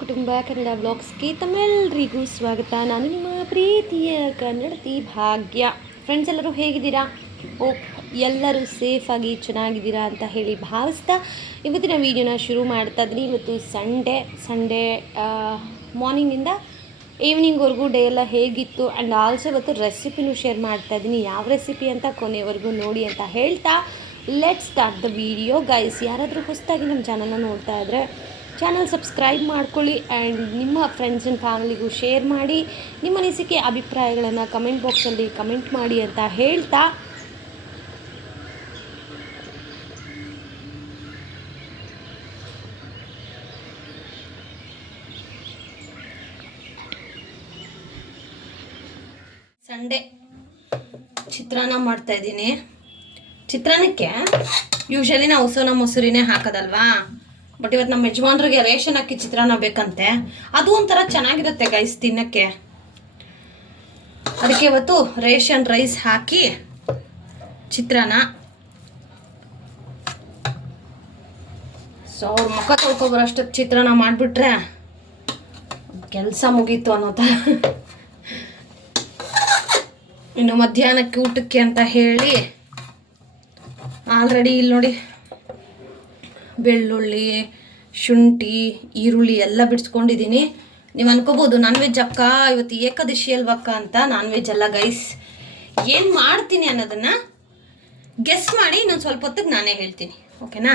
ಕುಟುಂಬ ಕನ್ನಡ ಬ್ಲಾಗ್ಸ್ಗೆ ತಮ್ಮೆಲ್ಲರಿಗೂ ಸ್ವಾಗತ. ನಾನು ನಿಮ್ಮ ಪ್ರೀತಿಯ ಕನ್ನಡತಿ ಭಾಗ್ಯ. ಫ್ರೆಂಡ್ಸ್, ಎಲ್ಲರೂ ಹೇಗಿದ್ದೀರಾ? ಎಲ್ಲರೂ ಸೇಫಾಗಿ ಚೆನ್ನಾಗಿದ್ದೀರಾ ಅಂತ ಹೇಳಿ ಭಾವಿಸ್ತಾ ಇವತ್ತಿನ ವೀಡಿಯೋನ ಶುರು ಮಾಡ್ತಾ ಇದ್ದೀನಿ. ಇವತ್ತು ಸಂಡೇ ಮಾರ್ನಿಂಗಿಂದ ಈವ್ನಿಂಗ್ವರೆಗೂ ಡೇ ಎಲ್ಲ ಹೇಗಿತ್ತು ಆ್ಯಂಡ್ ಆಲ್ಸೋ ಇವತ್ತು ರೆಸಿಪಿನೂ ಶೇರ್ ಮಾಡ್ತಾ ಇದ್ದೀನಿ. ಯಾವ ರೆಸಿಪಿ ಅಂತ ಕೊನೆವರೆಗೂ ನೋಡಿ ಅಂತ ಹೇಳ್ತಾ let's start the video guys. ಯಾರಾದರೂ ಹೊಸದಾಗಿ ನಮ್ಮ ಚಾನಲ್ನ ನೋಡ್ತಾ ಇದ್ದರೆ ಚಾನಲ್ ಸಬ್ಸ್ಕ್ರೈಬ್ ಮಾಡ್ಕೊಳ್ಳಿ ಆ್ಯಂಡ್ ನಿಮ್ಮ ಫ್ರೆಂಡ್ಸ್ ಆ್ಯಂಡ್ ಫ್ಯಾಮಿಲಿಗೂ ಶೇರ್ ಮಾಡಿ. ನಿಮ್ಮ ಅನಿಸಿಕೆ ಅಭಿಪ್ರಾಯಗಳನ್ನು ಕಮೆಂಟ್ ಬಾಕ್ಸಲ್ಲಿ ಕಮೆಂಟ್ ಮಾಡಿ ಅಂತ ಹೇಳ್ತಾ ಸಂಡೇ ಚಿತ್ರಾನ್ನ ಮಾಡ್ತಾಯಿದ್ದೀನಿ. ಚಿತ್ರಾನ್ನಕ್ಕೆ ಯೂಶಲಿ ನಾವು ಸೋನಾ ಮೊಸರಿನೇ ಹಾಕೋದಲ್ವಾ, ಬಟ್ ಇವತ್ತು ನಮ್ಮ ಯಜಮಾನ್ರಿಗೆ ರೇಷನ್ ಅಕ್ಕಿ ಚಿತ್ರಾನ್ನ ಬೇಕಂತೆ. ಅದು ಒಂಥರ ಚೆನ್ನಾಗಿರುತ್ತೆ ಗೈಸ್ ತಿನ್ನಕ್ಕೆ. ಅದಕ್ಕೆ ಇವತ್ತು ರೇಷನ್ ರೈಸ್ ಹಾಕಿ ಚಿತ್ರಾನ್ನ. ಸೊ ಅವ್ರ ಮುಖ ತೊಳ್ಕೊಬರೋಷ್ಟಕ್ಕೆ ಚಿತ್ರಾನ್ನ ಮಾಡಿಬಿಟ್ರೆ ಕೆಲಸ ಮುಗೀತು ಅನ್ನೋ ಥರ. ಇನ್ನು ಮಧ್ಯಾಹ್ನಕ್ಕೆ ಊಟಕ್ಕೆ ಅಂತ ಹೇಳಿ ಆಲ್ರೆಡಿ ಇಲ್ಲಿ ನೋಡಿ ಬೆಳ್ಳುಳ್ಳಿ, ಶುಂಠಿ, ಈರುಳ್ಳಿ ಎಲ್ಲ ಬಿಡಿಸ್ಕೊಂಡಿದ್ದೀನಿ. ನೀವು ಅನ್ಕೋಬೋದು ನಾನ್ ವೆಜ್ ಅಕ್ಕ ಇವತ್ತು ಏಕಾದಶಿ ಅಲ್ವಕ್ಕ ಅಂತ. ನಾನ್ ವೆಜ್ ಅಲ್ಲ ಗೈಸ್. ಏನು ಮಾಡ್ತೀನಿ ಅನ್ನೋದನ್ನು ಗೆಸ್ ಮಾಡಿ ಇನ್ನೊಂದು ಸ್ವಲ್ಪ ಹೊತ್ತಿಗೆ ನಾನೇ ಹೇಳ್ತೀನಿ, ಓಕೆನಾ?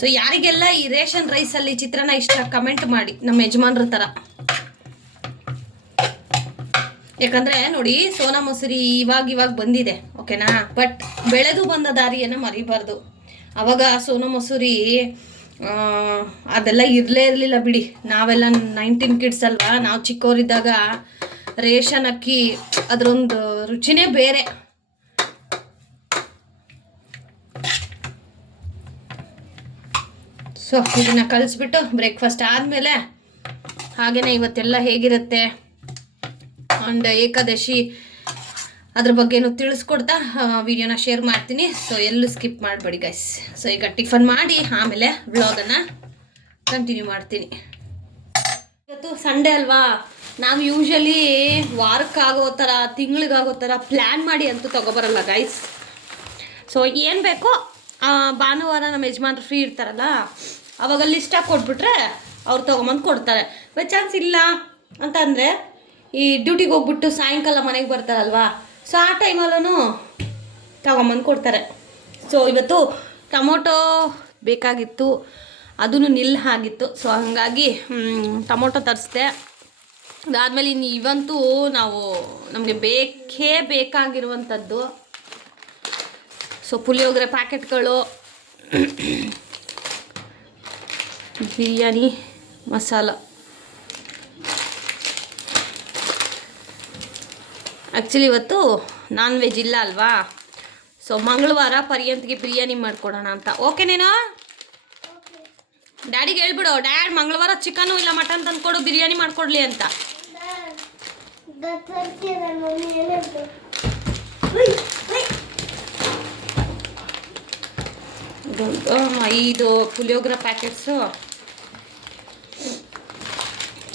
ಸೊ ಯಾರಿಗೆಲ್ಲ ಈ ರೇಷನ್ ರೈಸಲ್ಲಿ ಚಿತ್ರಾನ್ನ ಇಷ್ಟ ಕಮೆಂಟ್ ಮಾಡಿ, ನಮ್ಮ ಯಜಮಾನ್ರ ಥರ. ಯಾಕಂದರೆ ನೋಡಿ, ಸೋನಾ ಮೊಸರಿ ಇವಾಗ ಬಂದಿದೆ, ಓಕೆನಾ? ಬಟ್ ಬೆಳೆದು ಬಂದ ದಾರಿಯನ್ನು ಮರಿಬಾರ್ದು. ಆವಾಗ ಸೋನಾ ಮೊಸರಿ ಅದೆಲ್ಲ ಇರಲಿಲ್ಲ ಬಿಡಿ. ನಾವೆಲ್ಲ 19 ಕಿಡ್ಸ್ ಅಲ್ವಾ, ನಾವು ಚಿಕ್ಕವರಿದ್ದಾಗ ರೇಷನ್ ಅಕ್ಕಿ ಅದರೊಂದು ರುಚಿನೇ ಬೇರೆ. ಸೊ ಇದನ್ನು ಕಲಿಸ್ಬಿಟ್ಟು ಬ್ರೇಕ್ಫಾಸ್ಟ್ ಆದಮೇಲೆ ಹಾಗೆಯೇ ಇವತ್ತೆಲ್ಲ ಹೇಗಿರುತ್ತೆ ಆ್ಯಂಡ್ ಏಕಾದಶಿ ಅದ್ರ ಬಗ್ಗೆನೂ ತಿಳಿಸ್ಕೊಡ್ತಾ ವಿಡಿಯೋನ ಶೇರ್ ಮಾಡ್ತೀನಿ. ಸೊ ಎಲ್ಲೂ ಸ್ಕಿಪ್ ಮಾಡಬೇಡಿ ಗೈಸ್. ಸೊ ಈಗ ಟಿಫನ್ ಮಾಡಿ ಆಮೇಲೆ ವ್ಲಾಗನ್ನು ಕಂಟಿನ್ಯೂ ಮಾಡ್ತೀನಿ. ಇವತ್ತು ಸಂಡೇ ಅಲ್ವಾ, ನಾವು ಯೂಶಲಿ ವಾರಕ್ಕಾಗೋ ಥರ ತಿಂಗಳಿಗಾಗೋ ಥರ ಪ್ಲ್ಯಾನ್ ಮಾಡಿ ಅಂತೂ ತೊಗೊಬರಲ್ಲ ಗೈಸ್. ಸೊ ಏನು ಬೇಕೋ ಭಾನುವಾರ ನಮ್ಮ ಯಜಮಾನ್ರು ಫ್ರೀ ಇರ್ತಾರಲ್ಲ, ಅವಾಗ ಲಿಸ್ಟಾಗಿ ಕೊಟ್ಬಿಟ್ರೆ ಅವ್ರು ತೊಗೊಂಬಂದು ಕೊಡ್ತಾರೆ. ಬೈ ಚಾನ್ಸ್ ಇಲ್ಲ ಅಂತ ಅಂದರೆ ಈ ಡ್ಯೂಟಿಗೆ ಹೋಗ್ಬಿಟ್ಟು ಸಾಯಂಕಾಲ ಮನೆಗೆ ಬರ್ತಾರಲ್ವಾ, ಸೊ ಆ ಟೈಮಲ್ಲೂ ತಗೊಂಬಂದು ಕೊಡ್ತಾರೆ. ಸೊ ಇವತ್ತು ಟೊಮೊಟೊ ಬೇಕಾಗಿತ್ತು, ಅದೂ ಆಗಿತ್ತು. ಸೊ ಹಾಗಾಗಿ ಟೊಮೊಟೊ ತರಿಸ್ದೆ. ಅದಾದಮೇಲೆ ಇವಂತೂ ನಮಗೆ ಬೇಕಾಗಿರುವಂಥದ್ದು ಸೊ ಪುಳಿಯೋಗರೆ ಪ್ಯಾಕೆಟ್ಗಳು, ಬಿರಿಯಾನಿ ಮಸಾಲ. ಆ್ಯಕ್ಚುಲಿ ಇವತ್ತು ನಾನ್ ವೆಜ್ ಇಲ್ಲ ಅಲ್ವಾ, ಸೊ ಮಂಗಳವಾರ ಪರ್ಯಂತ್ಗೆ ಬಿರಿಯಾನಿ ಮಾಡ್ಕೊಡೋಣ ಅಂತ. ಓಕೆನೇನೋ? ಡ್ಯಾಡಿಗೆ ಹೇಳ್ಬಿಡು, ಡ್ಯಾಡ್ ಮಂಗಳವಾರ ಚಿಕನು ಇಲ್ಲ ಮಟನ್ ತಂದ್ಕೊಡು, ಬಿರಿಯಾನಿ ಮಾಡ್ಕೊಡ್ಲಿ ಅಂತ. ಇದು ಪುಳಿಯೋಗರೆ ಪ್ಯಾಕೆಟ್ಸು.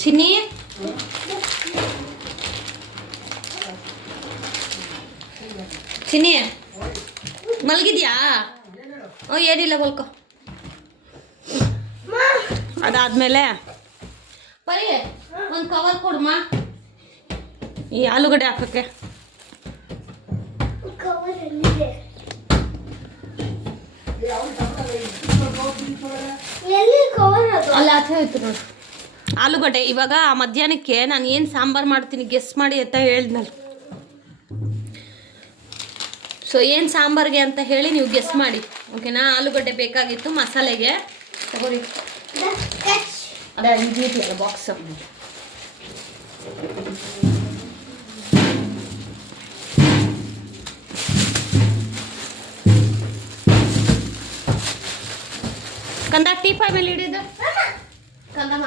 ಚಿನ್ನಿ ಚಿನ್ನಿ ಮಲಗಿದ್ಯಾ? ಏನಿಲ್ಲ ಮಲ್ಕೊ. ಅದಾದಮೇಲೆ ಬರೀ ಒಂದು ಕವರ್ ಕೊಡಮ್ಮ ಈ ಆಲೂಗಡ್ಡೆ ಹಾಕೋಕ್ಕೆ. ಅಲ್ಲ ಆಚೆ ಹೋಯ್ತು ನೋಡಿ ಆಲೂಗಡ್ಡೆ. ಇವಾಗ ಮಧ್ಯಾಹ್ನಕ್ಕೆ ನಾನು ಏನು ಸಾಂಬಾರು ಮಾಡ್ತೀನಿ ಗೆಸ್ ಮಾಡಿ ಅಂತ ಹೇಳಿದ್ನಲ್ಲ. ಸೊ ಏನು ಸಾಂಬಾರಿಗೆ ಅಂತ ಹೇಳಿ ನೀವು ಗೆಸ್ ಮಾಡಿ, ಓಕೆನಾ? ಆಲೂಗಡ್ಡೆ ಬೇಕಾಗಿತ್ತು ಮಸಾಲೆಗೆ. ತಗೋರಿ, ಅದೇ ಇದೆಯಲ್ಲ ಬಾಕ್ಸ್. ಕಂದ ಟೀಪಾಯ್ ಮೇಲೆ ಹಿಡಿದು ಕಂದಮ್ಮ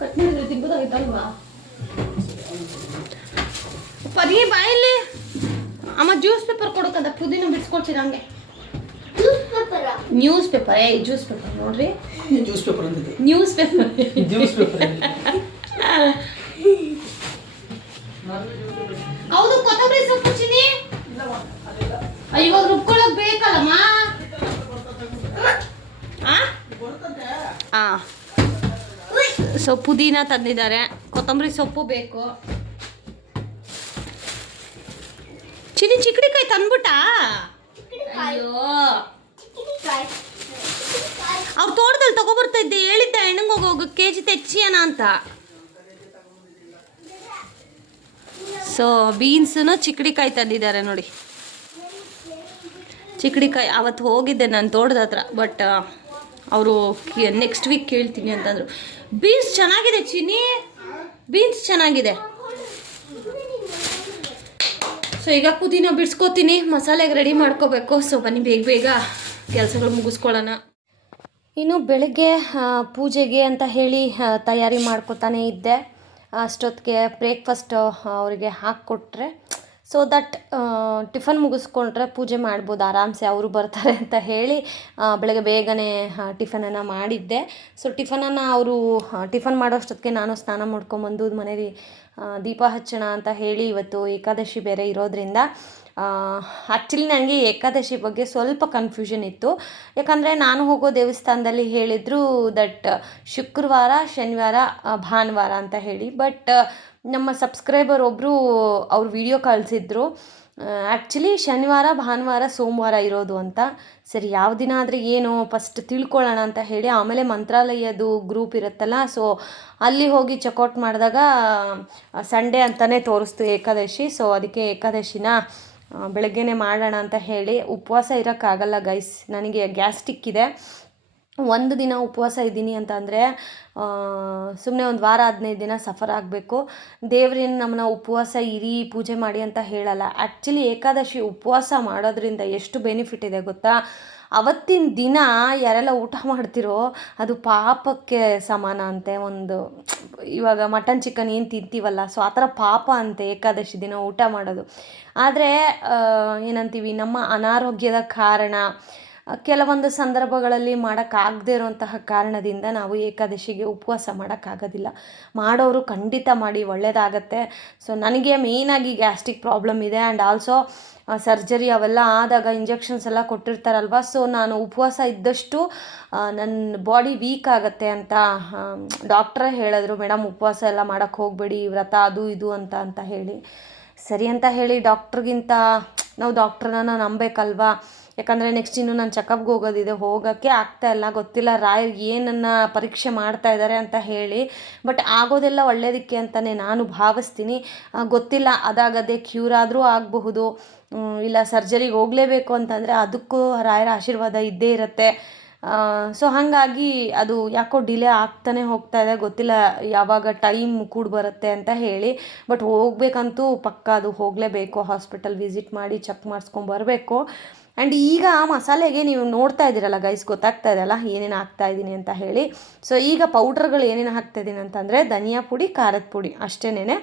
ಕಟ್ ಮಾಡಿದ್ರೆ ತಿಂಬೋದಾಗಿತ್ತಲ್ವಾ? ಪರಿ ಬಾಯಲ್ಲಿ ಅಮ್ಮ ಜ್ಯೂಸ್ ಪೇಪರ್ ಕೊಡೋಕದ ಪುದೀನ ಬಿಡಿಸ್ಕೊಡ್ತೀನಿ ಹಂಗೆ. ನ್ಯೂಸ್ ಪೇಪರ್ ಜ್ಯೂಸ್ ಪೇಪರ್ ನೋಡ್ರಿ, ಜ್ಯೂಸ್ ಪೇಪರ್ ಅಂತಿದೆ. ನ್ಯೂಸ್ ಪೇಪರ್ ಜ್ಯೂಸ್ ಪೇಪರ್ ಹೌದು. ಕೊತ್ತಂಬರಿ ಸೊಪ್ಪು ಚಿನಿ ಇವಾಗ ರುಬ್ಕೊಳ್ಳೋಕೆ ಬೇಕಲ್ಲಮ್ಮ. ಸೊ ಪುದೀನ ತಂದಿದ್ದಾರೆ, ಕೊತ್ತಂಬರಿ ಸೊಪ್ಪು ಬೇಕು. ಚಿನಿ ಚಿಕ್ಕಡಿಕಾಯಿ ತಂದ್ಬಿಟ್ಟ. ಅಯ್ಯೋ ಅವ್ರು ತೋಟದಲ್ಲಿ ತಗೊಬರ್ತಾ ಇದ್ದೆ, ಹೇಳಿದ್ದೆ ಹೆಣ್ಣಂಗೆ ಹೋಗೋ ಕೆಜಿ ತೆಚ್ಚಿಯನ ಅಂತ. ಸೊ ಬೀನ್ಸನ್ನು ಚಿಕ್ಕಡಿಕಾಯಿ ತಂದಿದ್ದಾರೆ ನೋಡಿ. ಚಿಕ್ಕಡಿಕಾಯಿ ಅವತ್ತು ಹೋಗಿದ್ದೆ ನಾನು ತೋಟದ ಹತ್ರ, ಬಟ್ ಅವರು ನೆಕ್ಸ್ಟ್ ವೀಕ್ ಕೇಳ್ತೀನಿ ಅಂತಂದರು. ಬೀನ್ಸ್ ಚೆನ್ನಾಗಿದೆ ಚಿನಿ, ಬೀನ್ಸ್ ಚೆನ್ನಾಗಿದೆ. ಸೊ ಈಗ ಪುದೀನ ಬಿಡಿಸ್ಕೋತೀನಿ, ಮಸಾಲೆಗೆ ರೆಡಿ ಮಾಡ್ಕೋಬೇಕು. ಸೊ ಬನ್ನಿ ಬೇಗ ಬೇಗ ಕೆಲಸಗಳು ಮುಗಿಸ್ಕೊಳ್ಳೋಣ. ಇನ್ನು ಬೆಳಗ್ಗೆ ಪೂಜೆಗೆ ಅಂತ ಹೇಳಿ ತಯಾರಿ ಮಾಡ್ಕೋತಾನೆ ಇದ್ದೆ. ಅಷ್ಟೊತ್ತಿಗೆ ಬ್ರೇಕ್ಫಾಸ್ಟ್ ಅವರಿಗೆ ಹಾಕ್ಕೊಟ್ರೆ, ಸೊ ದಟ್ ಟಿಫನ್ ಮುಗಿಸ್ಕೊಂಡ್ರೆ ಪೂಜೆ ಮಾಡ್ಬೋದು ಆರಾಮ್ಸೆ, ಅವರು ಬರ್ತಾರೆ ಅಂತ ಹೇಳಿ ಬೆಳಗ್ಗೆ ಬೇಗನೆ ಟಿಫನನ್ನು ಮಾಡಿದ್ದೆ. ಸೊ ಟಿಫನನ್ನು ಅವರು ಟಿಫನ್ ಮಾಡೋಷ್ಟೊತ್ತಿಗೆ ನಾನು ಸ್ನಾನ ಮಾಡ್ಕೊಂಬಂದು ಮನೇಲಿ ದೀಪ ಹಚ್ಚೋಣ ಅಂತ ಹೇಳಿ, ಇವತ್ತು ಏಕಾದಶಿ ಬೇರೆ ಇರೋದ್ರಿಂದ ಆ್ಯಕ್ಚುಲಿ ನನಗೆ ಏಕಾದಶಿ ಬಗ್ಗೆ ಸ್ವಲ್ಪ ಕನ್ಫ್ಯೂಷನ್ ಇತ್ತು. ಯಾಕಂದರೆ ನಾನು ಹೋಗೋ ದೇವಸ್ಥಾನದಲ್ಲಿ ಹೇಳಿದರು ದಟ್ ಶುಕ್ರವಾರ, ಶನಿವಾರ, ಭಾನುವಾರ ಅಂತ ಹೇಳಿ. ಬಟ್ ನಮ್ಮ ಸಬ್ಸ್ಕ್ರೈಬರ್ ಒಬ್ಬರು ಅವ್ರು ವಿಡಿಯೋ ಕಳಿಸಿದ್ರು, ಆ್ಯಕ್ಚುಲಿ ಶನಿವಾರ, ಭಾನುವಾರ, ಸೋಮವಾರ ಇರೋದು ಅಂತ. ಸರಿ ಯಾವ ದಿನ ಆದರೆ ಏನು ಫಸ್ಟ್ ತಿಳ್ಕೊಳ್ಳೋಣ ಅಂತ ಹೇಳಿ ಆಮೇಲೆ ಮಂತ್ರಾಲಯದು ಗ್ರೂಪ್ ಇರುತ್ತಲ್ಲ, ಸೊ ಅಲ್ಲಿ ಹೋಗಿ ಚೆಕ್ಔಟ್ ಮಾಡಿದಾಗ ಸಂಡೇ ಅಂತಲೇ ತೋರಿಸ್ತು ಏಕಾದಶಿ. ಸೊ ಅದಕ್ಕೆ ಏಕಾದಶಿನ ಬೆಳಗ್ಗೆನೇ ಮಾಡೋಣ ಅಂತ ಹೇಳಿ. ಉಪವಾಸ ಇರೋಕ್ಕಾಗಲ್ಲ ಗೈಸ್, ನನಗೆ ಗ್ಯಾಸ್ಟ್ರಿಕ್ ಇದೆ. ಒಂದು ದಿನ ಉಪವಾಸ ಇದ್ದೀನಿ ಅಂತ ಅಂದರೆ ಸುಮ್ಮನೆ ಒಂದು ವಾರ 15 ದಿನ ಸಫರ್ ಆಗಬೇಕು. ದೇವ್ರೇನು ನಮ್ಮನ್ನ ಉಪವಾಸ ಇರಿ ಪೂಜೆ ಮಾಡಿ ಅಂತ ಹೇಳಲ್ಲ. ಆ್ಯಕ್ಚುಲಿ ಏಕಾದಶಿ ಉಪವಾಸ ಮಾಡೋದ್ರಿಂದ ಎಷ್ಟು ಬೆನಿಫಿಟ್ ಇದೆ ಗೊತ್ತಾ? ಅವತ್ತಿನ ದಿನ ಯಾರೆಲ್ಲ ಊಟ ಮಾಡ್ತಿರೋ ಅದು ಪಾಪಕ್ಕೆ ಸಮಾನ ಅಂತೆ. ಒಂದು ಇವಾಗ ಮಟನ್ ಚಿಕನ್ ಏನು ತಿಂತೀವಲ್ಲ, ಸೊ ಆ ಥರ ಪಾಪ ಅಂತೆ ಏಕಾದಶಿ ದಿನ ಊಟ ಮಾಡೋದು. ಆದರೆ ಏನಂತೀವಿ, ನಮ್ಮ ಅನಾರೋಗ್ಯದ ಕಾರಣ, ಕೆಲವೊಂದು ಸಂದರ್ಭಗಳಲ್ಲಿ ಮಾಡೋಕ್ಕಾಗದೇ ಇರೋಂತಹ ಕಾರಣದಿಂದ ನಾವು ಏಕಾದಶಿಗೆ ಉಪವಾಸ ಮಾಡೋಕ್ಕಾಗೋದಿಲ್ಲ. ಮಾಡೋರು ಖಂಡಿತ ಮಾಡಿ, ಒಳ್ಳೆಯದಾಗತ್ತೆ. ಸೊ ನನಗೆ ಮೇಯ್ನಾಗಿ ಗ್ಯಾಸ್ಟ್ರಿಕ್ ಪ್ರಾಬ್ಲಮ್ ಇದೆ, ಆ್ಯಂಡ್ ಆಲ್ಸೋ ಸರ್ಜರಿ ಅವೆಲ್ಲ ಆದಾಗ ಇಂಜೆಕ್ಷನ್ಸ್ ಎಲ್ಲ ಕೊಟ್ಟಿರ್ತಾರಲ್ವ. ಸೊ ನಾನು ಉಪವಾಸ ಇದ್ದಷ್ಟು ನನ್ನ ಬಾಡಿ ವೀಕ್ ಆಗುತ್ತೆ ಅಂತ ಡಾಕ್ಟ್ರೇ ಹೇಳಿದ್ರು. ಮೇಡಮ್ ಉಪವಾಸ ಎಲ್ಲ ಮಾಡೋಕ್ಕೆ ಹೋಗಬೇಡಿ, ವ್ರತ ಅದು ಇದು ಅಂತ ಹೇಳಿ. ಸರಿ ಅಂತ ಹೇಳಿ ಡಾಕ್ಟ್ರಿಗಿಂತ ನಾವು ಡಾಕ್ಟ್ರನ್ನ ನಂಬೇಕಲ್ವಾ. ಯಾಕಂದರೆ ನೆಕ್ಸ್ಟ್ ಇನ್ನು ನಾನು ಚೆಕಪ್ಗೆ ಹೋಗೋದಿದೆ, ಹೋಗೋಕ್ಕೆ ಆಗ್ತಾಯಿಲ್ಲ. ಗೊತ್ತಿಲ್ಲ ರಾಯರ್ ಏನನ್ನು ಪರೀಕ್ಷೆ ಮಾಡ್ತಾ ಇದ್ದಾರೆ ಅಂತ ಹೇಳಿ. ಬಟ್ ಆಗೋದೆಲ್ಲ ಒಳ್ಳೆಯದಕ್ಕೆ ಅಂತಲೇ ನಾನು ಭಾವಿಸ್ತೀನಿ. ಗೊತ್ತಿಲ್ಲ, ಅದಾಗದೆ ಕ್ಯೂರ್ ಆದರೂ ಆಗಬಹುದು, ಇಲ್ಲ ಸರ್ಜರಿಗೆ ಹೋಗಲೇಬೇಕು ಅಂತಂದರೆ ಅದಕ್ಕೂ ರಾಯರ ಆಶೀರ್ವಾದ ಇದ್ದೇ ಇರುತ್ತೆ. ಸೊ ಹಾಗಾಗಿ ಅದು ಯಾಕೋ ಡಿಲೇ ಆಗ್ತಾನೆ ಹೋಗ್ತಾ ಇದೆ. ಗೊತ್ತಿಲ್ಲ ಯಾವಾಗ ಟೈಮ್ ಕೂಡ ಬರುತ್ತೆ ಅಂತ ಹೇಳಿ. ಬಟ್ ಹೋಗ್ಬೇಕಂತೂ ಪಕ್ಕ, ಅದು ಹೋಗಲೇಬೇಕು. ಹಾಸ್ಪಿಟಲ್ ವಿಸಿಟ್ ಮಾಡಿ ಚೆಕ್ ಮಾಡಿಸ್ಕೊಂಬರ್ಬೇಕು. ಆ್ಯಂಡ್ ಈಗ ಮಸಾಲೆಗೆ ನೀವು ನೋಡ್ತಾ ಇದ್ದೀರಲ್ಲ ಗೈಸ್, ಗೊತ್ತಾಗ್ತಾ ಇದೆಯಲ್ಲ ಏನೇನು ಹಾಕ್ತಾಯಿದ್ದೀನಿ ಅಂತ ಹೇಳಿ. ಸೊ ಈಗ ಪೌಡ್ರ್ಗಳು ಏನೇನು ಹಾಕ್ತಾಯಿದ್ದೀನಿ ಅಂತಂದರೆ ಧನಿಯಾ ಪುಡಿ, ಖಾರದ ಪುಡಿ ಅಷ್ಟೇನೆ.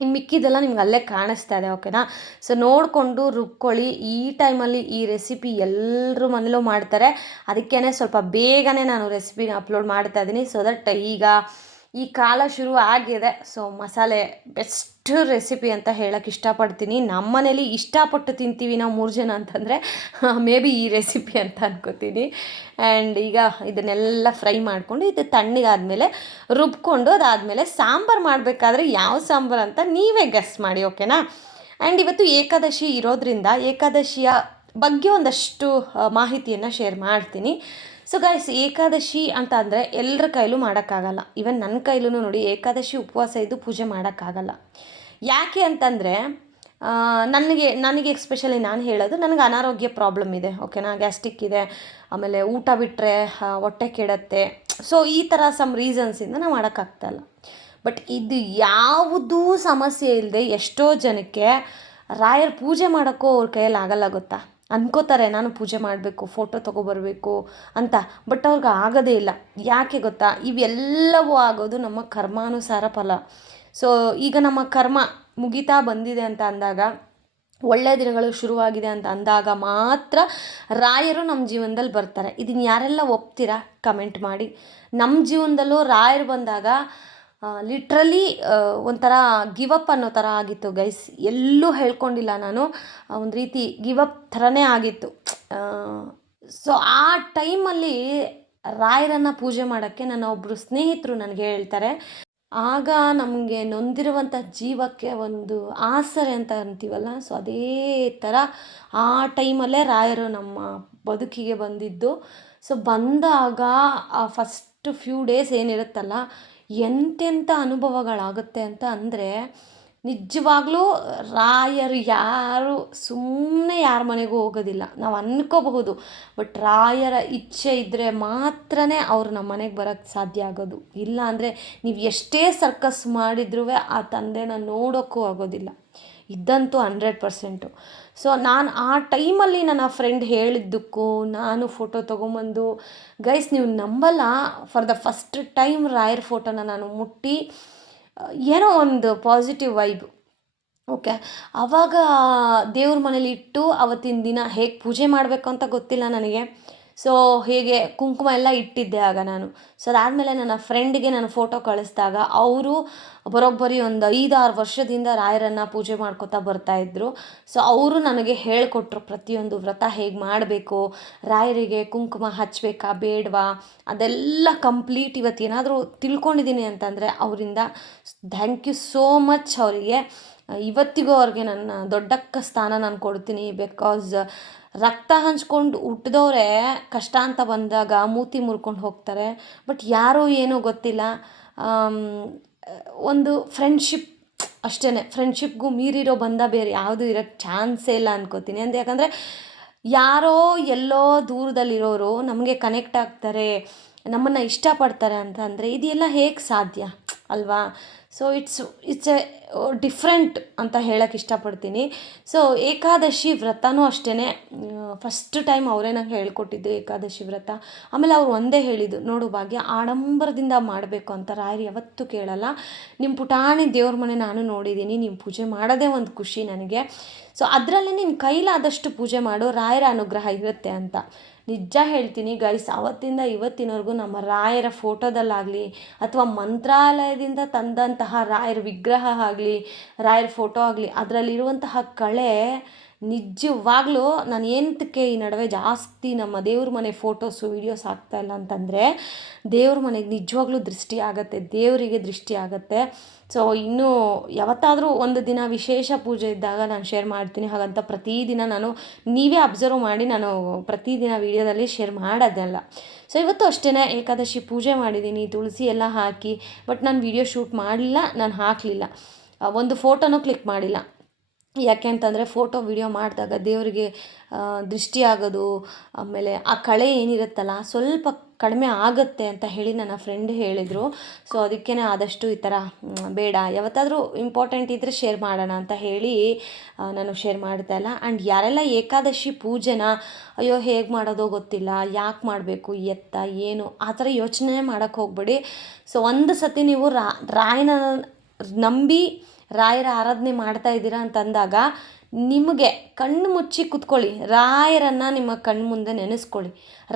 ಇನ್ನು ಮಿಕ್ಕಿದೆಲ್ಲ ನಿಮ್ಗೆ ಅಲ್ಲೇ ಕಾಣಿಸ್ತಾ ಇದೆ, ಓಕೆನಾ? ಸೊ ನೋಡಿಕೊಂಡು ರುಬ್ಕೊಳ್ಳಿ. ಈ ಟೈಮಲ್ಲಿ ಈ ರೆಸಿಪಿ ಎಲ್ಲರೂ ಮನೇಲೂ ಮಾಡ್ತಾರೆ, ಅದಕ್ಕೇ ಸ್ವಲ್ಪ ಬೇಗನೆ ನಾನು ರೆಸಿಪಿನ ಅಪ್ಲೋಡ್ ಮಾಡ್ತಾ ಇದ್ದೀನಿ. ಸೊ ದಟ್ ಈಗ ಈ ಕಾಲ ಶುರು ಆಗಿದೆ. ಸೊ ಮಸಾಲೆ ಬೆಸ್ಟ್ ರೆಸಿಪಿ ಅಂತ ಹೇಳೋಕ್ಕೆ ಇಷ್ಟಪಡ್ತೀನಿ. ನಮ್ಮ ಮನೇಲಿ ಇಷ್ಟಪಟ್ಟು ತಿಂತೀವಿ ನಾವು 3 ಜನ ಅಂತಂದರೆ ಮೇ ಬಿ ಈ ರೆಸಿಪಿ ಅಂತ ಅನ್ಕೋತೀನಿ. ಆ್ಯಂಡ್ ಈಗ ಇದನ್ನೆಲ್ಲ ಫ್ರೈ ಮಾಡಿಕೊಂಡು ಇದು ತಣ್ಣಗಾದ್ಮೇಲೆ ರುಬ್ಕೊಂಡು, ಅದಾದಮೇಲೆ ಸಾಂಬಾರು ಮಾಡಬೇಕಾದ್ರೆ ಯಾವ ಸಾಂಬಾರು ಅಂತ ನೀವೇ ಗೆಸ್ ಮಾಡಿ, ಓಕೆನಾ? ಆ್ಯಂಡ್ ಇವತ್ತು ಏಕಾದಶಿ ಇರೋದ್ರಿಂದ ಏಕಾದಶಿಯ ಬಗ್ಗೆ ಒಂದಷ್ಟು ಮಾಹಿತಿಯನ್ನು ಶೇರ್ ಮಾಡ್ತೀನಿ. ಸೊ ಗೈಸ್, ಏಕಾದಶಿ ಅಂತ ಅಂದರೆ ಎಲ್ಲರ ಕೈಲೂ ಮಾಡೋಕ್ಕಾಗಲ್ಲ. ಈವನ್ ನನ್ನ ಕೈಲೂ ನೋಡಿ ಏಕಾದಶಿ ಉಪವಾಸ ಇದ್ದು ಪೂಜೆ ಮಾಡೋಕ್ಕಾಗಲ್ಲ. ಯಾಕೆ ಅಂತಂದರೆ ನನಗೆ ಎಕ್ಸ್ಪೆಷಲಿ ನಾನು ಹೇಳೋದು, ನನಗೆ ಅನಾರೋಗ್ಯ ಪ್ರಾಬ್ಲಮ್ ಇದೆ, ಓಕೆನಾ? ಗ್ಯಾಸ್ಟ್ರಿಕ್ ಇದೆ, ಆಮೇಲೆ ಊಟ ಬಿಟ್ಟರೆ ಹೊಟ್ಟೆ ಕೆಡುತ್ತೆ. ಸೊ ಈ ಥರ ಸಮ್ ರೀಸನ್ಸಿಂದ ನಾವು ಮಾಡೋಕ್ಕಾಗ್ತಾಯಿಲ್ಲ. ಬಟ್ ಇದು ಯಾವುದೂ ಸಮಸ್ಯೆ ಇಲ್ಲದೆ ಎಷ್ಟೋ ಜನಕ್ಕೆ ರಾಯರ್ ಪೂಜೆ ಮಾಡೋಕ್ಕೂ ಅವ್ರ ಕೈಯಲ್ಲಿ ಆಗಲ್ಲ ಗೊತ್ತಾ? ಅನ್ಕೋತಾರೆ ನಾನು ಪೂಜೆ ಮಾಡಬೇಕು, ಫೋಟೋ ತೊಗೊಬರ್ಬೇಕು ಅಂತ. ಬಟ್ ಅವ್ರಿಗೆ ಆಗೋದೇ ಇಲ್ಲ. ಯಾಕೆ ಗೊತ್ತಾ? ಇವೆಲ್ಲವೂ ಆಗೋದು ನಮ್ಮ ಕರ್ಮಾನುಸಾರ ಫಲ. ಸೊ ಈಗ ನಮ್ಮ ಕರ್ಮ ಮುಗಿತಾ ಬಂದಿದೆ ಅಂತ ಅಂದಾಗ ಒಳ್ಳೆಯ ದಿನಗಳು ಶುರುವಾಗಿದೆ ಅಂತ ಅಂದಾಗ ಮಾತ್ರ ರಾಯರು ನಮ್ಮ ಜೀವನದಲ್ಲಿ ಬರ್ತಾರೆ. ಇದನ್ನು ಯಾರೆಲ್ಲ ಒಪ್ತೀರಾ ಕಮೆಂಟ್ ಮಾಡಿ. ನಮ್ಮ ಜೀವನದಲ್ಲೂ ರಾಯರು ಬಂದಾಗ ಲಿಟ್ರಲಿ ಒಂಥರ ಗಿವಪ್ ಅನ್ನೋ ಥರ ಆಗಿತ್ತು ಗೈಸ್. ಎಲ್ಲೂ ಹೇಳ್ಕೊಂಡಿಲ್ಲ ನಾನು, ಒಂದು ರೀತಿ ಗಿವಪ್ ಥರನೇ ಆಗಿತ್ತು. ಸೊ ಆ ಟೈಮಲ್ಲಿ ರಾಯರನ್ನು ಪೂಜೆ ಮಾಡೋಕ್ಕೆ ನನ್ನ ಒಬ್ಬರು ಸ್ನೇಹಿತರು ನನಗೆ ಹೇಳ್ತಾರೆ. ಆಗ ನಮಗೆ ನೊಂದಿರುವಂಥ ಜೀವಕ್ಕೆ ಒಂದು ಆಸರೆ ಅಂತ ಅಂತೀವಲ್ಲ, ಸೊ ಅದೇ ಥರ ಆ ಟೈಮಲ್ಲೇ ರಾಯರು ನಮ್ಮ ಬದುಕಿಗೆ ಬಂದಿದ್ದು. ಸೊ ಬಂದಾಗ ಆ ಫಸ್ಟ್ ಫ್ಯೂ ಡೇಸ್ ಏನಿರುತ್ತಲ್ಲ, ಎಂತೆಂಥ ಅನುಭವಗಳಾಗುತ್ತೆ ಅಂತ ಅಂದರೆ, ನಿಜವಾಗ್ಲೂ ರಾಯರು ಯಾರು ಸುಮ್ಮನೆ ಯಾರ ಮನೆಗೂ ಹೋಗೋದಿಲ್ಲ. ನಾವು ಅಂದ್ಕೋಬಹುದು, ಬಟ್ ರಾಯರ ಇಚ್ಛೆ ಇದ್ದರೆ ಮಾತ್ರ ಅವ್ರು ನಮ್ಮ ಮನೆಗೆ ಬರೋಕ್ಕೆ ಸಾಧ್ಯ ಆಗೋದು. ಇಲ್ಲ ಅಂದರೆ ನೀವು ಎಷ್ಟೇ ಸರ್ಕಸ್ ಮಾಡಿದ್ರೂ ಆ ತಂದೆನ ನೋಡೋಕ್ಕೂ ಆಗೋದಿಲ್ಲ. ಇದ್ದಂತೂ 100%. ಸೊ ನಾನು ಆ ಟೈಮಲ್ಲಿ ನನ್ನ ಫ್ರೆಂಡ್ ಹೇಳಿದ್ದಕ್ಕೂ ನಾನು ಫೋಟೋ ತೊಗೊಂಬಂದು, ಗೈಸ್ ನೀವು ನಂಬಲ್ಲ, ಫಾರ್ ದ ಫಸ್ಟ್ ಟೈಮ್ ರಾಯರ್ ಫೋಟೋನ ನಾನು ಮುಟ್ಟಿ ಏನೋ ಒಂದು ಪಾಸಿಟಿವ್ ವೈಬ್. ಓಕೆ, ಆವಾಗ ದೇವ್ರ ಮನೇಲಿ ಇಟ್ಟು ಅವತ್ತಿನ ದಿನ ಹೇಗೆ ಪೂಜೆ ಮಾಡಬೇಕು ಅಂತ ಗೊತ್ತಿಲ್ಲ ನನಗೆ. ಸೊ ಹೇಗೆ ಕುಂಕುಮ ಎಲ್ಲ ಇಟ್ಟಿದ್ದೆ ಆಗ ನಾನು. ಸೊ ಅದಾದಮೇಲೆ ನನ್ನ ಫ್ರೆಂಡಿಗೆ ನಾನು ಫೋಟೋ ಕಳಿಸಿದಾಗ ಅವರು ಬರೋಬ್ಬರಿ ಒಂದು 5-6 ವರ್ಷದಿಂದ ರಾಯರನ್ನು ಪೂಜೆ ಮಾಡ್ಕೋತಾ ಬರ್ತಾಯಿದ್ರು. ಸೊ ಅವರು ನನಗೆ ಹೇಳಿಕೊಟ್ರು ಪ್ರತಿಯೊಂದು ವ್ರತ ಹೇಗೆ ಮಾಡಬೇಕು, ರಾಯರಿಗೆ ಕುಂಕುಮ ಹಚ್ಚಬೇಕಾ ಬೇಡವಾ, ಅದೆಲ್ಲ ಕಂಪ್ಲೀಟ್ ಇವತ್ತು ಏನಾದರೂ ತಿಳ್ಕೊಂಡಿದ್ದೀನಿ ಅಂತಂದರೆ ಅವರಿಂದ ಥ್ಯಾಂಕ್ ಯು ಸೋ ಮಚ್ ಅವರಿಗೆ. ಇವತ್ತಿಗೂ ಅವ್ರಿಗೆ ನನ್ನ ದೊಡ್ಡಕ್ಕ ಸ್ಥಾನ ನಾನು ಕೊಡ್ತೀನಿ. ಬಿಕಾಸ್ ರಕ್ತ ಹಂಚ್ಕೊಂಡು ಹುಟ್ಟಿದವರೇ ಕಷ್ಟ ಅಂತ ಬಂದಾಗ ಮೂತಿ ಮುರ್ಕೊಂಡು ಹೋಗ್ತಾರೆ. ಬಟ್ ಯಾರೂ ಏನೂ ಗೊತ್ತಿಲ್ಲ, ಒಂದು ಫ್ರೆಂಡ್ಶಿಪ್ ಅಷ್ಟೇ. ಫ್ರೆಂಡ್ಶಿಪ್ಗೂ ಮೀರಿರೋ ಬಂಧ ಬೇರೆ ಯಾವುದೂ ಇರೋಕ್ಕೆ ಚಾನ್ಸೇ ಇಲ್ಲ ಅನ್ಕೋತೀನಿ. ಯಾಕಂದರೆ ಯಾರೋ ಎಲ್ಲೋ ದೂರದಲ್ಲಿರೋರು ನಮಗೆ ಕನೆಕ್ಟ್ ಆಗ್ತಾರೆ, ನಮ್ಮನ್ನು ಇಷ್ಟಪಡ್ತಾರೆ ಅಂತ ಅಂದರೆ ಇದೆಲ್ಲ ಹೇಗೆ ಸಾಧ್ಯ ಅಲ್ವಾ? ಸೊ ಇಟ್ಸ್ ಎ ಡಿಫ್ರೆಂಟ್ ಅಂತ ಹೇಳೋಕ್ಕೆ ಇಷ್ಟಪಡ್ತೀನಿ. ಸೊ ಏಕಾದಶಿ ವ್ರತನೂ ಅಷ್ಟೇ, ಫಸ್ಟ್ ಟೈಮ್ ಅವರೇ ನಂಗೆ ಹೇಳ್ಕೊಟ್ಟಿದ್ದು ಏಕಾದಶಿ ವ್ರತ. ಆಮೇಲೆ ಅವ್ರು ಒಂದೇ ಹೇಳಿದ್ದು, ನೋಡು ಭಾಗ್ಯ, ಆಡಂಬರದಿಂದ ಮಾಡಬೇಕು ಅಂತ ರಾಯರು ಯಾವತ್ತೂ ಕೇಳಲ್ಲ. ನಿಮ್ಮ ಪುಟಾಣಿ ದೇವ್ರ ಮನೆ ನಾನು ನೋಡಿದ್ದೀನಿ, ನೀವು ಪೂಜೆ ಮಾಡೋದೇ ಒಂದು ಖುಷಿ ನನಗೆ. ಸೊ ಅದರಲ್ಲಿ ನಿನ್ನ ಕೈಲಾದಷ್ಟು ಪೂಜೆ ಮಾಡು, ರಾಯರ ಅನುಗ್ರಹ ಇರುತ್ತೆ ಅಂತ. ನಿಜ ಹೇಳ್ತೀನಿ ಗೈಸ್, ಅವತ್ತಿಂದ ಇವತ್ತಿನವರೆಗೂ ನಮ್ಮ ರಾಯರ ಫೋಟೋದಲ್ಲಾಗಲಿ ಅಥವಾ ಮಂತ್ರಾಲಯದಿಂದ ತಂದಂತಹ ರಾಯರ ವಿಗ್ರಹ ಆಗಲಿ, ರಾಯರ ಫೋಟೋ ಆಗಲಿ, ಅದರಲ್ಲಿರುವಂತಹ ಕಳೆ ನಿಜವಾಗ್ಲೂ ನಾನು ಏನಕ್ಕೆ ಈ ನಡುವೆ ಜಾಸ್ತಿ ನಮ್ಮ ದೇವ್ರ ಮನೆ ಫೋಟೋಸು ವೀಡಿಯೋಸ್ ಆಗ್ತಾಯಿಲ್ಲ ಅಂತಂದರೆ, ದೇವ್ರ ಮನೆಗೆ ನಿಜವಾಗ್ಲೂ ದೃಷ್ಟಿ ಆಗುತ್ತೆ, ದೇವರಿಗೆ ದೃಷ್ಟಿ ಆಗುತ್ತೆ. ಸೊ ಇನ್ನೂ ಯಾವತ್ತಾದರೂ ಒಂದು ದಿನ ವಿಶೇಷ ಪೂಜೆ ಇದ್ದಾಗ ನಾನು ಶೇರ್ ಮಾಡ್ತೀನಿ. ಹಾಗಂತ ಪ್ರತಿದಿನ ನಾನು, ನೀವೇ ಅಬ್ಸರ್ವ್ ಮಾಡಿ, ನಾನು ಪ್ರತಿದಿನ ವೀಡಿಯೋದಲ್ಲಿ ಶೇರ್ ಮಾಡೋದಲ್ಲ. ಸೊ ಇವತ್ತು ಅಷ್ಟೇ ಏಕಾದಶಿ ಪೂಜೆ ಮಾಡಿದ್ದೀನಿ, ತುಳಸಿ ಎಲ್ಲ ಹಾಕಿ. ಬಟ್ ನಾನು ವೀಡಿಯೋ ಶೂಟ್ ಮಾಡಲಿಲ್ಲ, ನಾನು ಹಾಕಲಿಲ್ಲ, ಒಂದು ಫೋಟೋನೂ ಕ್ಲಿಕ್ ಮಾಡಿಲ್ಲ. ಯಾಕೆ ಅಂತಂದರೆ ಫೋಟೋ ವಿಡಿಯೋ ಮಾಡಿದಾಗ ದೇವರಿಗೆ ದೃಷ್ಟಿ ಆಗೋದು, ಆಮೇಲೆ ಆ ಕಳೆ ಏನಿರುತ್ತಲ್ಲ ಸ್ವಲ್ಪ ಕಡಿಮೆ ಆಗುತ್ತೆ ಅಂತ ಹೇಳಿ ನನ್ನ ಫ್ರೆಂಡ್ ಹೇಳಿದರು. ಸೊ ಅದಕ್ಕೇ ಆದಷ್ಟು ಈ ಥರ ಬೇಡ, ಯಾವತ್ತಾದರೂ ಇಂಪಾರ್ಟೆಂಟ್ ಇದ್ದರೆ ಶೇರ್ ಮಾಡೋಣ ಅಂತ ಹೇಳಿ ನಾನು ಶೇರ್ ಮಾಡ್ತಾ ಇಲ್ಲ. ಆ್ಯಂಡ್ ಯಾರೆಲ್ಲ ಏಕಾದಶಿ ಪೂಜೆನ ಅಯ್ಯೋ ಹೇಗೆ ಮಾಡೋದೋ ಗೊತ್ತಿಲ್ಲ, ಯಾಕೆ ಮಾಡಬೇಕು, ಎತ್ತ ಏನು ಆ ಥರ ಯೋಚನೆ ಮಾಡೋಕ್ಕೆ ಹೋಗಬೇಡಿ. ಸೊ ಒಂದು ಸತಿ ನೀವು ರಾಯನ ನಂಬಿ ರಾಯರ ಆರಾಧನೆ ಮಾಡ್ತಾ ಇದ್ದೀರಾ ಅಂತಂದಾಗ ನಿಮಗೆ ಕಣ್ಣು ಮುಚ್ಚಿ ಕೂತ್ಕೊಳ್ಳಿ, ರಾಯರನ್ನು ನಿಮ್ಮ ಕಣ್ಣು ಮುಂದೆ ನೆನೆಸ್ಕೊಳ್ಳಿ.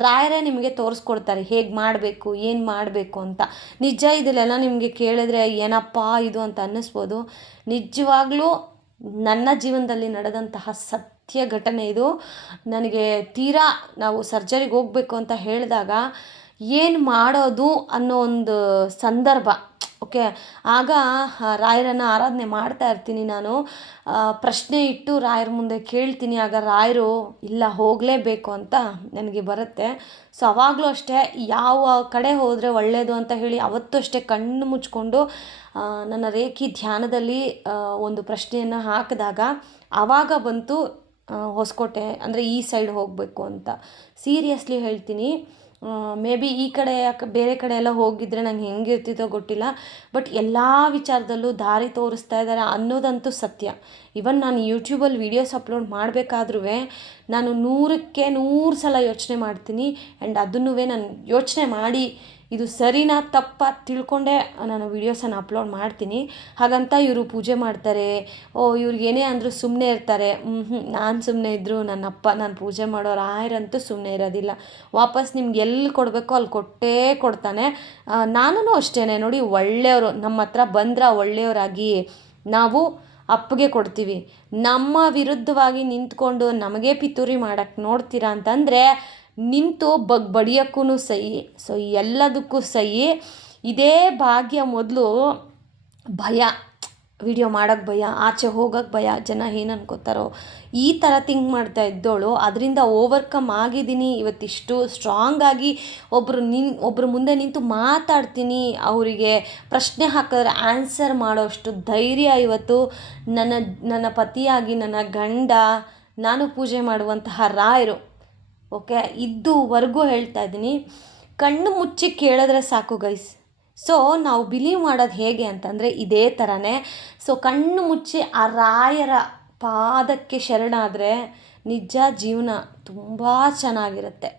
ರಾಯರೇ ನಿಮಗೆ ತೋರಿಸ್ಕೊಡ್ತಾರೆ ಹೇಗೆ ಮಾಡಬೇಕು, ಏನು ಮಾಡಬೇಕು ಅಂತ. ನಿಜ ಇದೆಲ್ಲ ನಿಮಗೆ ಕೇಳಿದ್ರೆ ಏನಪ್ಪ ಇದು ಅಂತ ಅನ್ನಿಸ್ಬೋದು. ನಿಜವಾಗ್ಲೂ ನನ್ನ ಜೀವನದಲ್ಲಿ ನಡೆದಂತಹ ಸತ್ಯ ಘಟನೆ ಇದು. ನನಗೆ ತೀರಾ ನಾವು ಸರ್ಜರಿಗೆ ಹೋಗಬೇಕು ಅಂತ ಹೇಳಿದಾಗ ಏನು ಮಾಡೋದು ಅನ್ನೋ ಒಂದು ಸಂದರ್ಭ. ಓಕೆ, ಆಗ ರಾಯರನ್ನು ಆರಾಧನೆ ಮಾಡ್ತಾ ಇರ್ತೀನಿ ನಾನು, ಪ್ರಶ್ನೆ ಇಟ್ಟು ರಾಯರ ಮುಂದೆ ಕೇಳ್ತೀನಿ. ಆಗ ರಾಯರು ಇಲ್ಲ ಹೋಗಲೇಬೇಕು ಅಂತ ನನಗೆ ಬರುತ್ತೆ. ಸೊ ಅವಾಗಲೂ ಅಷ್ಟೇ, ಯಾವ ಕಡೆ ಹೋದರೆ ಒಳ್ಳೆಯದು ಅಂತ ಹೇಳಿ ಅವತ್ತು ಅಷ್ಟೇ ಕಣ್ಣು ಮುಚ್ಕೊಂಡು ನನ್ನ ರೇಖಿ ಧ್ಯಾನದಲ್ಲಿ ಒಂದು ಪ್ರಶ್ನೆಯನ್ನು ಹಾಕಿದಾಗ ಆವಾಗ ಬಂತು ಹೊಸಕೋಟೆ, ಅಂದರೆ ಈ ಸೈಡ್ ಹೋಗಬೇಕು ಅಂತ. ಸೀರಿಯಸ್ಲಿ ಹೇಳ್ತೀನಿ, ಮೇ ಬಿ ಈ ಕಡೆ ಬೇರೆ ಕಡೆ ಎಲ್ಲ ಹೋಗಿದ್ರೆ ನಂಗೆ ಹೆಂಗಿರ್ತಿತ್ತೋ ಗೊತ್ತಿಲ್ಲ. ಬಟ್ ಎಲ್ಲ ವಿಚಾರದಲ್ಲೂ ದಾರಿ ತೋರಿಸ್ತಾ ಇದ್ದಾರೆ ಅನ್ನೋದಂತೂ ಸತ್ಯ. ಇವನ್ ನಾನು ಯೂಟ್ಯೂಬಲ್ಲಿ ವೀಡಿಯೋಸ್ ಅಪ್ಲೋಡ್ ಮಾಡಬೇಕಾದ್ರೂ ನಾನು 100ಕ್ಕೆ 100 ಸಲ ಯೋಚನೆ ಮಾಡ್ತೀನಿ. ಆ್ಯಂಡ್ ಅದನ್ನೂ ನಾನು ಯೋಚನೆ ಮಾಡಿ ಇದು ಸರಿನಾ ತಪ್ಪ ತಿಳ್ಕೊಂಡೇ ನಾನು ವೀಡಿಯೋಸನ್ನು ಅಪ್ಲೋಡ್ ಮಾಡ್ತೀನಿ. ಹಾಗಂತ ಇವರು ಪೂಜೆ ಮಾಡ್ತಾರೆ, ಇವ್ರಿಗೆ ಏನೇ ಅಂದರೂ ಸುಮ್ಮನೆ ಇರ್ತಾರೆ. ನಾನು ಸುಮ್ಮನೆ ಇದ್ದರೂ ನನ್ನಪ್ಪ ನಾನು ಪೂಜೆ ಮಾಡೋ ರಾಯರಂತೂ ಸುಮ್ಮನೆ ಇರೋದಿಲ್ಲ. ವಾಪಸ್ ನಿಮ್ಗೆ ಎಲ್ಲಿ ಕೊಡಬೇಕೋ ಅಲ್ಲಿ ಕೊಟ್ಟೇ ಕೊಡ್ತಾನೆ. ನಾನು ಅಷ್ಟೇ ನೋಡಿ, ಒಳ್ಳೆಯವರು ನಮ್ಮ ಹತ್ರ ಬಂದ್ರೆ ಒಳ್ಳೆಯವರಾಗಿ ನಾವು ಅಪ್ಪಗೆ ಕೊಡ್ತೀವಿ. ನಮ್ಮ ವಿರುದ್ಧವಾಗಿ ನಿಂತ್ಕೊಂಡು ನಮಗೆ ಪಿತೂರಿ ಮಾಡೋಕ್ಕೆ ನೋಡ್ತೀರಾ ಅಂತಂದರೆ ನಿಂತು ಬಡಿಯೋಕ್ಕೂ ಸಹಿ. ಸೊ ಎಲ್ಲದಕ್ಕೂ ಸಹಿ. ಇದೇ ಭಾಗ್ಯ ಮೊದಲು ಭಯ, ವಿಡಿಯೋ ಮಾಡೋಕ್ಕೆ ಭಯ, ಆಚೆ ಹೋಗೋಕ್ಕೆ ಭಯ, ಜನ ಏನು ಅನ್ಕೋತಾರೋ ಈ ಥರ ಥಿಂಕ್ ಮಾಡ್ತಾ ಇದ್ದೋಳು. ಅದರಿಂದ ಓವರ್ಕಮ್ ಆಗಿದ್ದೀನಿ. ಇವತ್ತಿಷ್ಟು ಸ್ಟ್ರಾಂಗಾಗಿ ಒಬ್ಬರು ಮುಂದೆ ನಿಂತು ಮಾತಾಡ್ತೀನಿ. ಪ್ರಶ್ನೆ ಹಾಕಿದ್ರೆ ಆನ್ಸರ್ ಮಾಡೋಷ್ಟು ಧೈರ್ಯ ಇವತ್ತು ನನ್ನ ಪತಿಯಾಗಿ ನನ್ನ ಗಂಡ ನಾನು ಪೂಜೆ ಮಾಡುವಂತಹ ರಾಯರು. ಓಕೆ, ಇದುವರೆಗೂ ಹೇಳ್ತಾ ಇದ್ದೀನಿ. ಕಣ್ಣು ಮುಚ್ಚಿ ಕೇಳಿದ್ರೆ ಸಾಕು ಗೈಸ್. ಸೊ ನಾವು ಬಿಲೀವ್ ಮಾಡೋದು ಹೇಗೆ ಅಂತಂದರೆ ಇದೇ ಥರನೇ. ಸೊ ಕಣ್ಣು ಮುಚ್ಚಿ ಆ ರಾಯರ ಪಾದಕ್ಕೆ ಶರಣಾದರೆ ನಿಜ ಜೀವನ ತುಂಬ ಚೆನ್ನಾಗಿರುತ್ತೆ.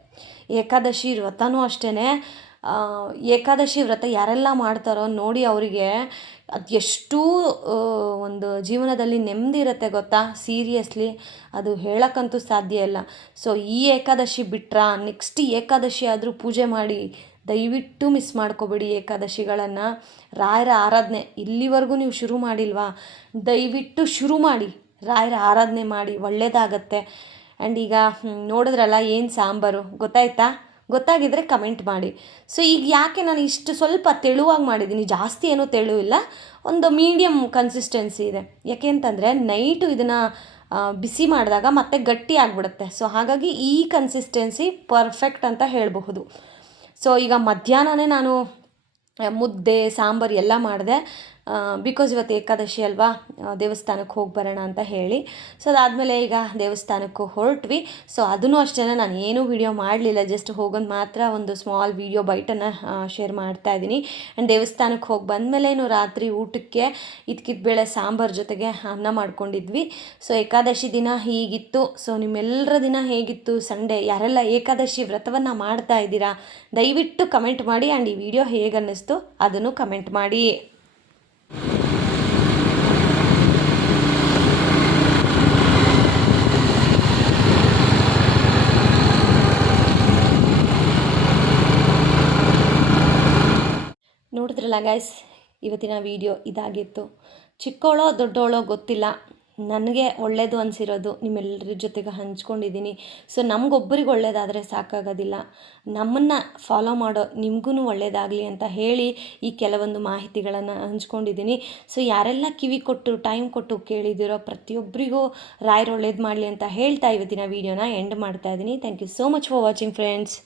ಏಕಾದಶಿ ವ್ರತನೂ ಅಷ್ಟೇ. ಏಕಾದಶಿ ವ್ರತ ಯಾರೆಲ್ಲ ಮಾಡ್ತಾರೋ ನೋಡಿ, ಅವರಿಗೆ ಅದು ಎಷ್ಟು ಒಂದು ಜೀವನದಲ್ಲಿ ನೆಮ್ಮದಿ ಇರುತ್ತೆ ಗೊತ್ತಾ. ಸೀರಿಯಸ್ಲಿ ಅದು ಹೇಳೋಕ್ಕಂತೂ ಸಾಧ್ಯ ಇಲ್ಲ. ಸೊ ಈ ಏಕಾದಶಿ ಬಿಟ್ರಾ ನೆಕ್ಸ್ಟ್ ಏಕಾದಶಿ ಆದರೂ ಪೂಜೆ ಮಾಡಿ. ದಯವಿಟ್ಟು ಮಿಸ್ ಮಾಡ್ಕೋಬೇಡಿ ಏಕಾದಶಿಗಳನ್ನು. ರಾಯರ ಆರಾಧನೆ ಇಲ್ಲಿವರೆಗೂ ನೀವು ಶುರು ಮಾಡಿಲ್ವಾ, ದಯವಿಟ್ಟು ಶುರು ಮಾಡಿ. ರಾಯರ ಆರಾಧನೆ ಮಾಡಿ, ಒಳ್ಳೆಯದಾಗತ್ತೆ. ಆ್ಯಂಡ್ ಈಗ ನೋಡಿದ್ರಲ್ಲ ಏನು ಸಾಂಬಾರು ಗೊತ್ತಾಯ್ತಾ? ಗೊತ್ತಾಗಿದ್ದರೆ ಕಮೆಂಟ್ ಮಾಡಿ. ಸೊ ಈಗ ಯಾಕೆ ನಾನು ಇಷ್ಟು ಸ್ವಲ್ಪ ತೆಳುವಾಗಿ ಮಾಡಿದ್ದೀನಿ, ಜಾಸ್ತಿ ಏನೂ ತೆಳು ಇಲ್ಲ, ಒಂದು ಮೀಡಿಯಮ್ ಕನ್ಸಿಸ್ಟೆನ್ಸಿ ಇದೆ. ಯಾಕೆ ಅಂತಂದರೆ ನೈಟು ಇದನ್ನು ಬಿಸಿ ಮಾಡಿದಾಗ ಮತ್ತೆ ಗಟ್ಟಿ ಆಗಿಬಿಡುತ್ತೆ. ಸೊ ಹಾಗಾಗಿ ಈ ಕನ್ಸಿಸ್ಟೆನ್ಸಿ ಪರ್ಫೆಕ್ಟ್ ಅಂತ ಹೇಳಬಹುದು. ಸೊ ಈಗ ಮಧ್ಯಾಹ್ನನೇ ನಾನು ಮುದ್ದೆ ಸಾಂಬಾರು ಎಲ್ಲ ಮಾಡಿದೆ. ಬಿಕಾಸ್ ಇವತ್ತು ಏಕಾದಶಿ ಅಲ್ವಾ, ದೇವಸ್ಥಾನಕ್ಕೆ ಹೋಗಿ ಬರೋಣ ಅಂತ ಹೇಳಿ. ಸೊ ಅದಾದಮೇಲೆ ಈಗ ದೇವಸ್ಥಾನಕ್ಕೂ ಹೊರಟ್ವಿ. ಸೊ ಅದನ್ನು ಅಷ್ಟೇ, ನಾನು ಏನೂ ವೀಡಿಯೋ ಮಾಡಲಿಲ್ಲ, ಜಸ್ಟ್ ಹೋಗೋದು ಮಾತ್ರ ಒಂದು ಸ್ಮಾಲ್ ವೀಡಿಯೋ ಬೈಟನ್ನು ಶೇರ್ ಮಾಡ್ತಾಯಿದ್ದೀನಿ. ಆ್ಯಂಡ್ ದೇವಸ್ಥಾನಕ್ಕೆ ಹೋಗಿ ಬಂದಮೇಲೇನು ರಾತ್ರಿ ಊಟಕ್ಕೆ ಇದ್ಕಿದ ಬೇಳೆ ಸಾಂಬಾರು ಜೊತೆಗೆ ಅನ್ನ ಮಾಡ್ಕೊಂಡಿದ್ವಿ. ಸೊ ಏಕಾದಶಿ ದಿನ ಹೀಗಿತ್ತು. ಸೊ ನಿಮ್ಮೆಲ್ಲರ ದಿನ ಹೇಗಿತ್ತು? ಸಂಡೇ ಯಾರೆಲ್ಲ ಏಕಾದಶಿ ವ್ರತವನ್ನು ಮಾಡ್ತಾ ಇದ್ದೀರಾ ದಯವಿಟ್ಟು ಕಮೆಂಟ್ ಮಾಡಿ. ಆ್ಯಂಡ್ ಈ ವಿಡಿಯೋ ಹೇಗೆ ಅನ್ನಿಸ್ತು ಅದನ್ನು ಕಮೆಂಟ್ ಮಾಡಿ. ನೋಡಿದ್ರಲ್ಲ ಗೈಸ್, ಇವತ್ತಿನ ವಿಡಿಯೋ ಇದಾಗಿತ್ತು. ಚಿಕ್ಕವಳೋ ದೊಡ್ಡವಳೋ ಗೊತ್ತಿಲ್ಲ, ನನಗೆ ಒಳ್ಳೆಯದು ಅನಿಸಿರೋದು ನಿಮ್ಮೆಲ್ಲರ ಜೊತೆಗೆ ಹಂಚ್ಕೊಂಡಿದ್ದೀನಿ. ಸೊ ನಮಗೊಬ್ಬರಿಗೆ ಒಳ್ಳೆಯದಾದರೆ ಸಾಕಾಗೋದಿಲ್ಲ, ನಮ್ಮನ್ನು ಫಾಲೋ ಮಾಡೋ ನಿಮಗೂ ಒಳ್ಳೆಯದಾಗಲಿ ಅಂತ ಹೇಳಿ ಈ ಕೆಲವೊಂದು ಮಾಹಿತಿಗಳನ್ನು ಹಂಚ್ಕೊಂಡಿದ್ದೀನಿ. ಸೊ ಯಾರೆಲ್ಲ ಕಿವಿ ಕೊಟ್ಟು ಟೈಮ್ ಕೊಟ್ಟು ಕೇಳಿದಿರೋ ಪ್ರತಿಯೊಬ್ಬರಿಗೂ ರಾಯರು ಒಳ್ಳೇದು ಮಾಡಲಿ ಅಂತ ಹೇಳ್ತಾ ಇವತ್ತಿನ ವೀಡಿಯೋನ ಎಂಡ್ ಮಾಡ್ತಾ ಇದ್ದೀನಿ. Thank you so much for watching friends.